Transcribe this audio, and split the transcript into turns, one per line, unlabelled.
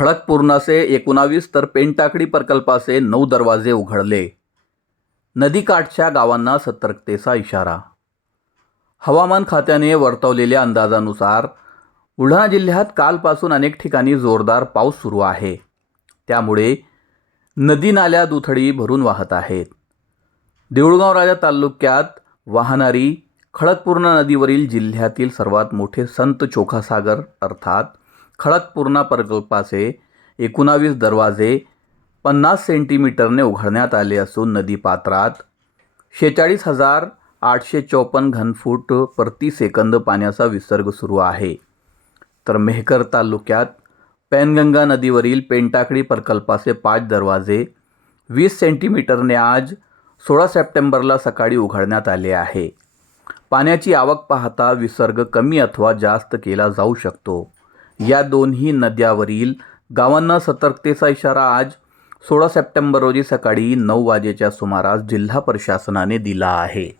खडकपूर्णाचे एकोणावीस तर पेनटाकडी प्रकल्पाचे नऊ दरवाजे उघडले. नदीकाठच्या गावांना सतर्कतेचा इशारा. हवामान खात्याने वर्तवलेल्या अंदाजानुसार बुलढाणा जिल्ह्यात कालपासून अनेक ठिकाणी जोरदार पाऊस सुरू आहे. त्यामुळे नदी नाल्या दुथडी भरून वाहत आहेत. देऊळगाव राजा तालुक्यात वाहणारी खडकपूर्णा नदीवरील जिल्ह्यातील सर्वात मोठे संत चोखासागर अर्थात खडकपूर्णा प्रकल्पाचे एकोणावीस दरवाजे पन्नास सेंटीमीटरने उघडण्यात आले असून नदीपात्रात शेहेचाळीस हजार आठशे चौपन्न घनफूट प्रति सेकंद पाण्याचा विसर्ग सुरू आहे. तर मेहकर तालुक्यात पेनगंगा नदीवरील पेंटाकडी प्रकल्पाचे पाच दरवाजे वीस सेंटीमीटरने आज सोळा सप्टेंबरला सकाळी उघडण्यात आले आहे. पाण्याची आवक पाहता विसर्ग कमी अथवा जास्त केला जाऊ शकतो. या दोन्ही नद्यावरील गावांना सतर्कतेचा इशारा आज सोळा सप्टेंबर रोजी सकाळी नऊ वाजेच्या सुमारास जिल्हा प्रशासनाने दिला आहे.